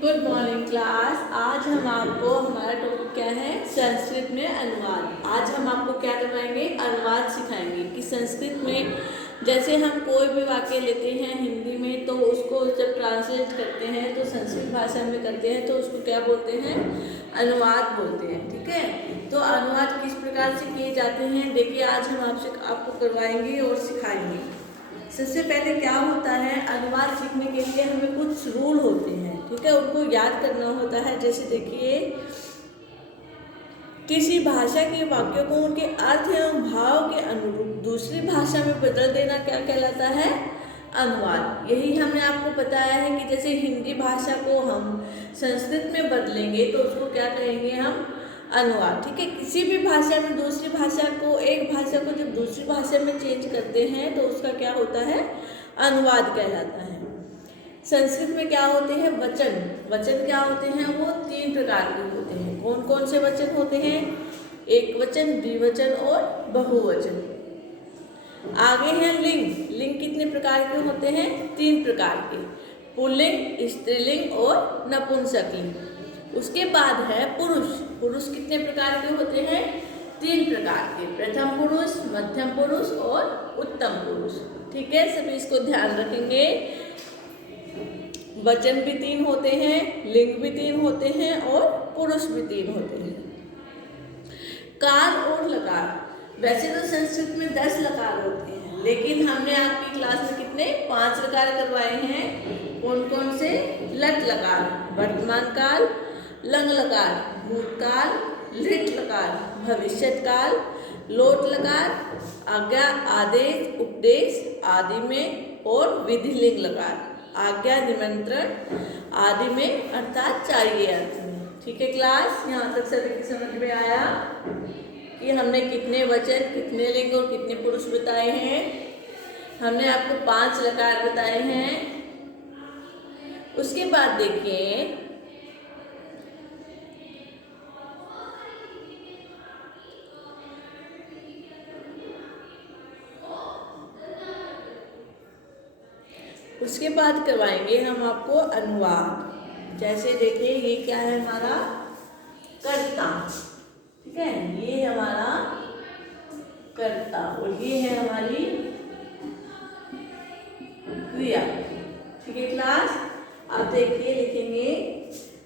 Good morning class. आज हम आपको हमारा टॉपिक क्या है, संस्कृत में अनुवाद। आज हम आपको क्या करवाएंगे, अनुवाद सिखाएंगे कि संस्कृत में जैसे हम कोई भी वाक्य लेते हैं हिंदी में तो उसको जब ट्रांसलेट करते हैं तो संस्कृत भाषा में करते हैं तो उसको क्या बोलते हैं, अनुवाद बोलते हैं। ठीक है, तो अनुवाद किस प्रकार से किए जाते हैं देखिए आज हम आपको करवाएंगे और सिखाएंगे। सबसे पहले क्या होता है, अनुवाद सीखने के लिए हमें कुछ रूल होते हैं, ठीक है, उनको याद करना होता है। जैसे देखिए, किसी भाषा के वाक्यों को उनके अर्थ एवं भाव के अनुरूप दूसरी भाषा में बदल देना क्या कहलाता है, अनुवाद। यही हमने आपको बताया है कि जैसे हिंदी भाषा को हम संस्कृत में बदलेंगे तो उसको क्या कहेंगे हम, अनुवाद। ठीक है, किसी भी भाषा में दूसरी भाषा को, एक भाषा को जब दूसरी भाषा में चेंज करते हैं तो उसका क्या होता है, अनुवाद कहलाता है। संस्कृत में क्या होते हैं, वचन। वचन क्या होते हैं, वो 3 प्रकार के होते हैं। कौन कौन से वचन होते हैं, एक वचन, द्विवचन और बहुवचन। आगे है लिंग। लिंग कितने प्रकार के होते हैं, 3 प्रकार के, पुल्लिंग, स्त्रीलिंग और नपुंसकलिंग। उसके बाद है पुरुष। पुरुष कितने प्रकार के होते हैं, 3 प्रकार के, प्रथम पुरुष, मध्यम पुरुष और उत्तम पुरुष। ठीक है, सभी इसको ध्यान रखेंगे। वचन भी 3 होते हैं, लिंग भी 3 होते हैं और पुरुष भी 3 होते हैं। कार और लकार। वैसे तो संस्कृत में 10 लकार होते हैं, लेकिन हमने आपकी क्लास में कितने, 5 लकार करवाए हैं। कौन कौन से, लट लकार वर्तमान काल, लंग लकार भूतकाल, लिट लकार भविष्यत काल, लोट लकार आज्ञा, आदेश, उपदेश आदि में, और विधिलिंग लकार आज्ञा, निमंत्रण आदि में, अर्थात चाहिए अर्थ में। ठीक है क्लास, यहाँ तक सभी की समझ में आया कि हमने कितने वचन, कितने लिंग और कितने पुरुष बताए हैं। हमने आपको 5 लकार बताए हैं। उसके बाद देखिए, उसके बाद करवाएंगे हम आपको अनुवाद। जैसे देखिए, ये क्या है हमारा कर्ता, ठीक है, ये है हमारा कर्ता और ये है हमारी क्रिया। ठीक है क्लास, आप देखिए लिखेंगे,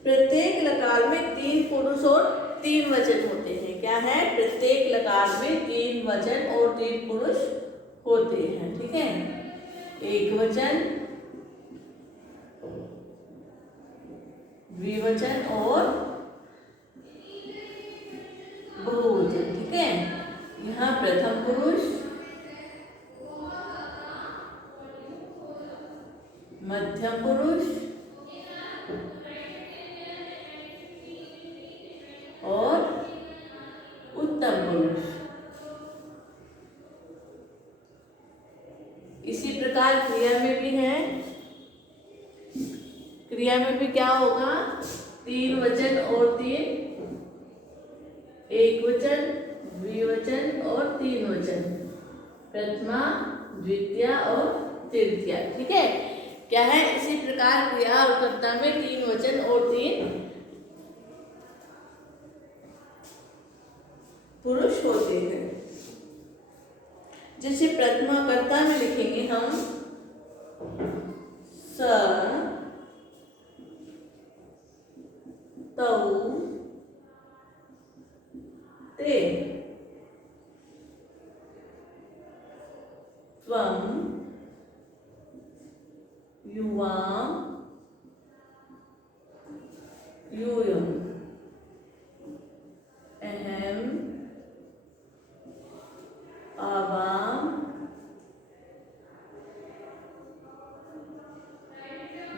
प्रत्येक लकार में 3 पुरुष और 3 वचन होते हैं। क्या है, प्रत्येक लकार में 3 वचन और 3 पुरुष होते हैं। ठीक है, एक वचन, द्विवचन और बहुवचन। ठीक है, यहाँ प्रथम पुरुष, मध्यम पुरुष और उत्तम पुरुष। इसी प्रकार क्रिया में भी है। क्रिया में भी क्या होगा, 3 वचन और 3, एक वचन, द्विवचन और 3 वचन, प्रथमा, द्वितीया और तृतीया। ठीक है, क्या है, इसी प्रकार क्रिया और कर्ता में 3 वचन और 3 पुरुष होते हैं। जैसे प्रथमा कर्ता में लिखेंगे हम स, तौ, ते, त्वं, युवां, यूयम्, अहं, आवां,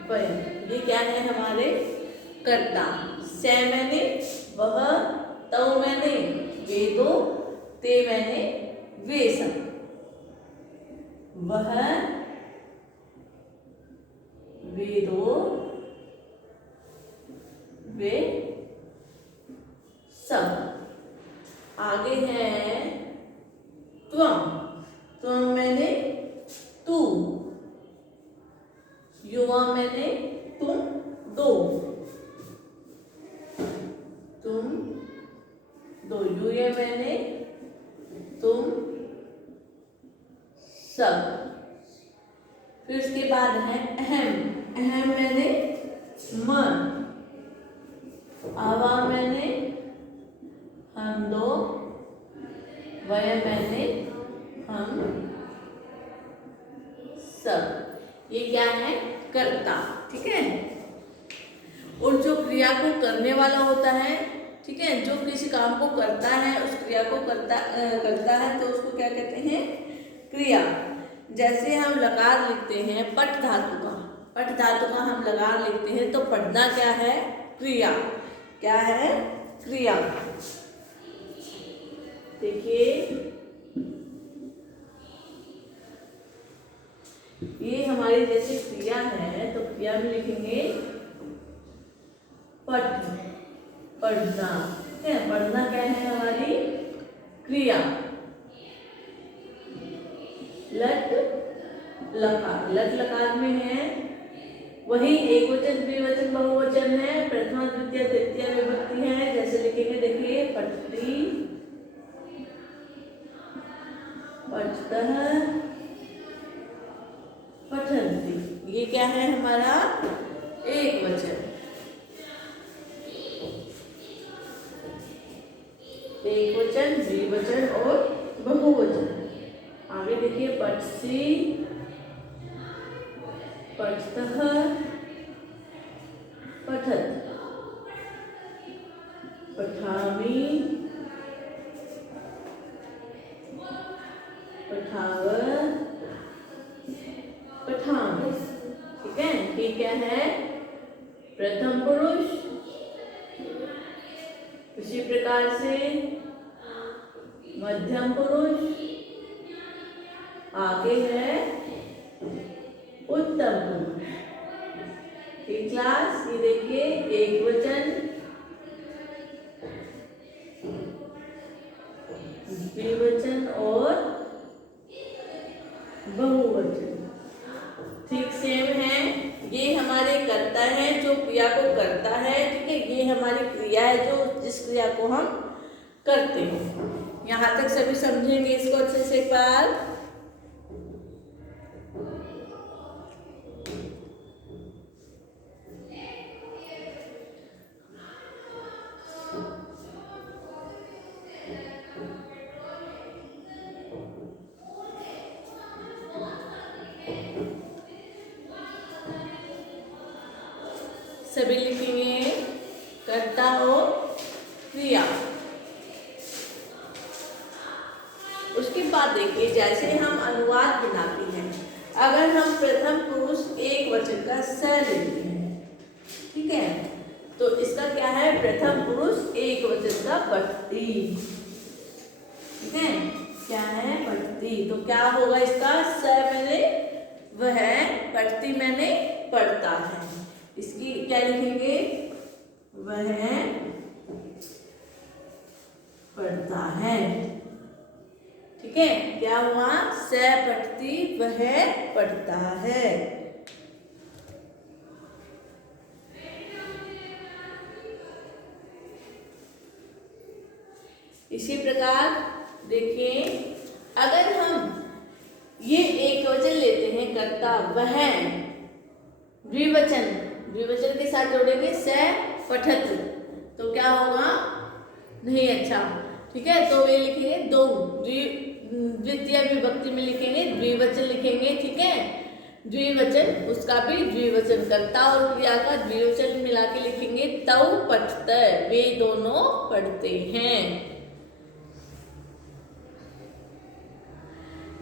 वयम्। ये क्या है हमारे कर्ता। से मैंने वह, तौ मैंने वे दो, ते मैंने वे सब, वह, वे दो, वे सब। आगे है त्वम। त्वम मैंने तू, युवा मैंने तुम दो, वे मैंने, तुम सब। फिर उसके बाद है अहम, अहम मैंने मन, आवा मैंने हम दो, वह मैंने हम सब। ये क्या है? कर्ता। ठीक है। और जो क्रिया को करने वाला होता है, ठीक है, जो किसी काम को करता है, उस क्रिया को करता है तो उसको क्या कहते हैं? क्रिया। जैसे हम लकार लिखते हैं पट धातु का, पट धातु का हम लकार लिखते हैं तो पढ़ना क्या है? क्रिया। क्या है? क्रिया। देखिए ये हमारी जैसे क्रिया है तो क्रिया में लिखेंगे पठ, पढ़ना। ठीक है, पढ़ना क्या है? हमारी क्रिया। लट लकार, लट लकार में है वही एक वचन, द्विवचन, बहुवचन है, प्रथमा द्वितीय तृतीय विभक्ति है। जैसे लिखेंगे, देखिए पठती, पठतः, पठन्ति। ये क्या है? हमारा एक वचन, एक वचन, द्विवचन और बहुवचन। आगे देखिए पठसी, पठतः, पठत, पठामि, पठाव, पठामि। ठीक है। ये क्या है? प्रथम पुरुष। उसी प्रकार से मध्यम पुरुष, आगे है उत्तम पुरुष। ठीक क्लास, ये देखिए एक वचन, द्विवचन और बहुवचन। ठीक सेम है। ये हमारे कर्ता है जो क्रिया को करता है। ठीक है, ये हमारी क्रिया है जो जिस क्रिया को हम करते हैं। यहाँ तक सभी समझेंगे इसको अच्छे से एक बार। सभी लिखेंगे कर्ता और क्रिया। उसके बाद देखिए जैसे हम अनुवाद बनाते हैं, अगर हम प्रथम पुरुष एक वचन का स लेते हैं, ठीक है, तो इसका क्या है? प्रथम पुरुष एक वचन का पठती। ठीक है, क्या है? पठती। तो क्या होगा इसका? स मैंने वह, पठती मैंने पढ़ता है। इसकी क्या लिखेंगे? वह पढ़ता है। ठीक है, क्या हुआ? स पठती, वह पढ़ता है। इसी प्रकार देखिए, अगर हम ये एक वचन लेते हैं कर्ता वह, द्विवचन, द्विवचन के साथ जोड़ेंगे स पठत, तो क्या होगा? नहीं अच्छा। ठीक है, तो ये लिखेंगे दो, द्वितीय विभक्ति में लिखेंगे द्विवचन लिखेंगे। ठीक है, द्विवचन, उसका भी द्विवचन, कर्ता और क्रिया का द्विवचन मिला के लिखेंगे तौ पठत, वे दोनों पढ़ते हैं।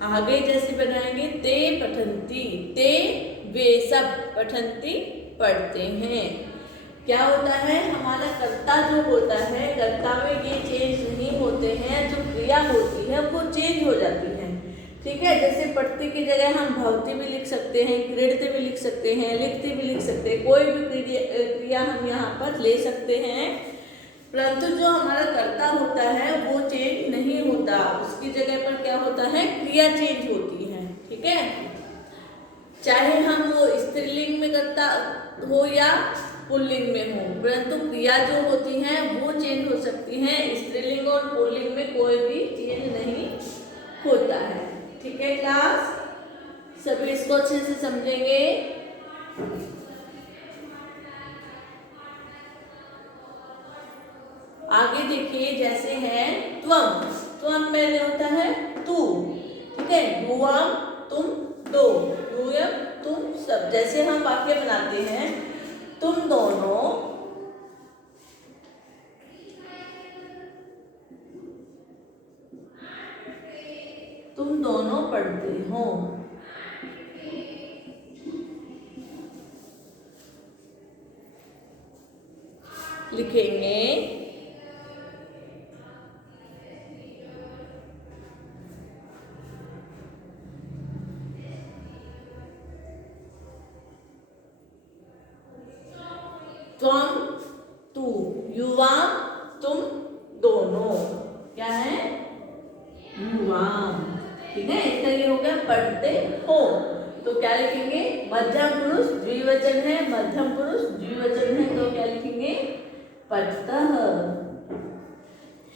आगे जैसे बनाएंगे ते पठन्ति, ते वे सब, पठन्ति पढ़ते हैं। क्या होता है? हमारा कर्ता जो होता है, कर्ता में ये चेंज नहीं होते हैं, जो क्रिया होती है वो चेंज हो जाती है। ठीक है, जैसे पढ़ती की जगह हम भवती भी लिख सकते हैं, क्रीडते भी लिख सकते हैं, लिखती भी लिख सकते हैं, कोई भी क्रिया हम यहाँ पर ले सकते हैं, परंतु जो हमारा कर्ता होता है वो चेंज नहीं होता, उसकी जगह पर क्या होता है? क्रिया चेंज होती है। ठीक है, चाहे हम वो स्त्रीलिंग में कर्ता हो या पुल्लिंग में हो, परंतु क्रिया जो होती हैं वो चेंज हो सकती हैं। स्त्रीलिंग और पुल्लिंग में कोई भी चेंज नहीं होता है। ठीक है क्लास, सभी इसको अच्छे से समझेंगे। आगे देखिए, जैसे है त्वम, त्वम पहले होता है तू, ठीक है, युवम तुम दो, यूयम तुम सब। जैसे हम वाक्य बनाते हैं, तुम दोनों पढ़ते हो, लिखेंगे त्वम तू, युवाम तुम दोनों, क्या है युवाम, ठीक है। इसका ये हो गया पढ़ते हो, तो क्या लिखेंगे, मध्यम पुरुष द्विवचन है, मध्यम पुरुष द्विवचन है, तो क्या लिखेंगे पठतः,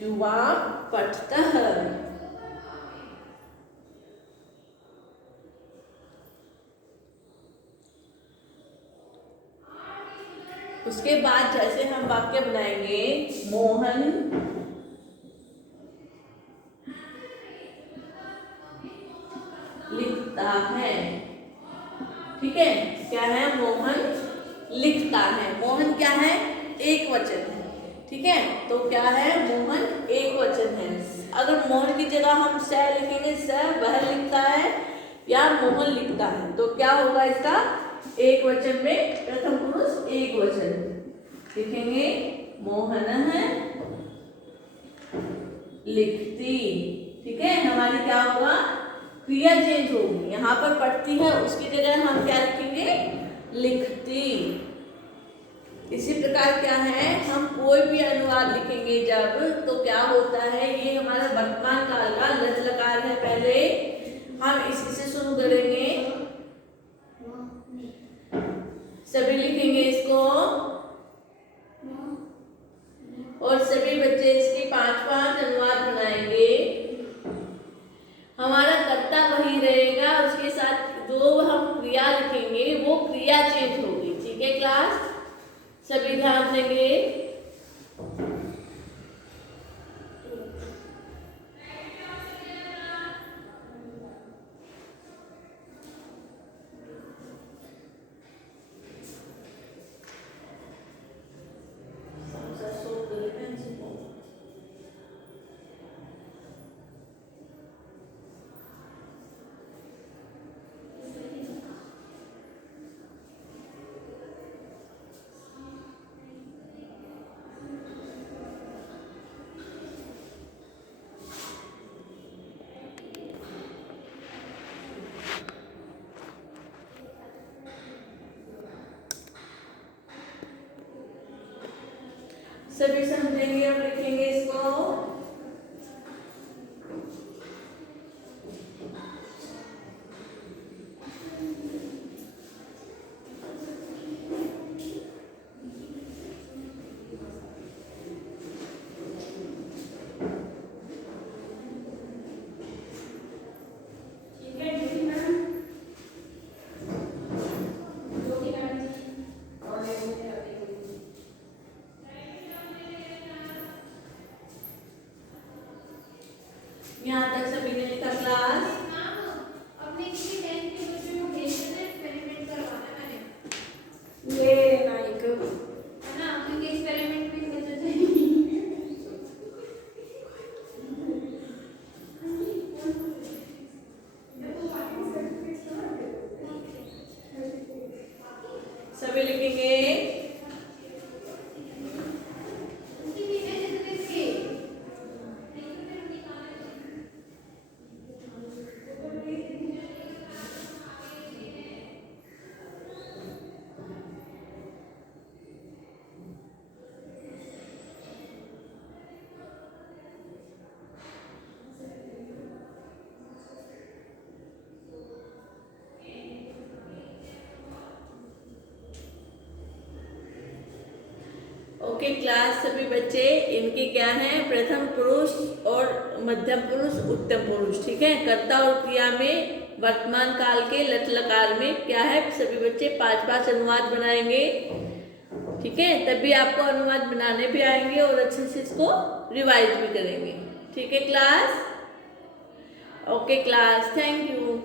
युवाम पठतः। उसके बाद जैसे हम वाक्य बनाएंगे, मोहन लिखता है, ठीक है, क्या है, मोहन लिखता है। मोहन क्या है, एक वचन है, ठीक है, तो क्या है, मोहन एक वचन है। अगर मोहन की जगह हम स लिखेंगे, स वह लिखता है या मोहन लिखता है, तो क्या होगा इसका, एक वचन में प्रथम पुरुष एक वचन लिखेंगे, मोहन है लिखती, ठीक है। हमारी क्या होगा, क्रिया चेंज होगी, यहाँ पर पढ़ती है उसकी जगह हम क्या लिखेंगे, लिखती। इसी प्रकार क्या है, हम कोई भी अनुवाद लिखेंगे जब, तो क्या होता है, ये हमारा वर्तमान काल का लट लकार है, पहले हम इसी से शुरू करेंगे, सभी लिखेंगे इसको, और सभी बच्चे इसके 5-5 अनुवाद बनाएंगे। हमारा कर्ता वही रहेगा, उसके साथ जो हम क्रिया लिखेंगे वो क्रिया चेंज होगी, ठीक है क्लास, सभी ध्यान देंगे। सभी समझेंगे और लिखेंगे इसको, यहाँ तक सभी ने लिखा क्लास, अपने किसी बैंक के बच्चों को भेज देना, एक्सपेरिमेंट करवाना मैंने, ये नाइक है ना, क्योंकि एक्सपेरिमेंट में बच्चे चाहिए। सभी लिखेंगे, ओके क्लास सभी बच्चे, इनके क्या हैं, प्रथम पुरुष और मध्यम पुरुष, उत्तम पुरुष, ठीक है। कर्ता और क्रिया में वर्तमान काल के लट लकार में क्या है, सभी बच्चे 5-5 अनुवाद बनाएंगे, ठीक है। तभी आपको अनुवाद बनाने भी आएंगे और अच्छे से इसको रिवाइज भी करेंगे, ठीक है class. Okay class, thank you.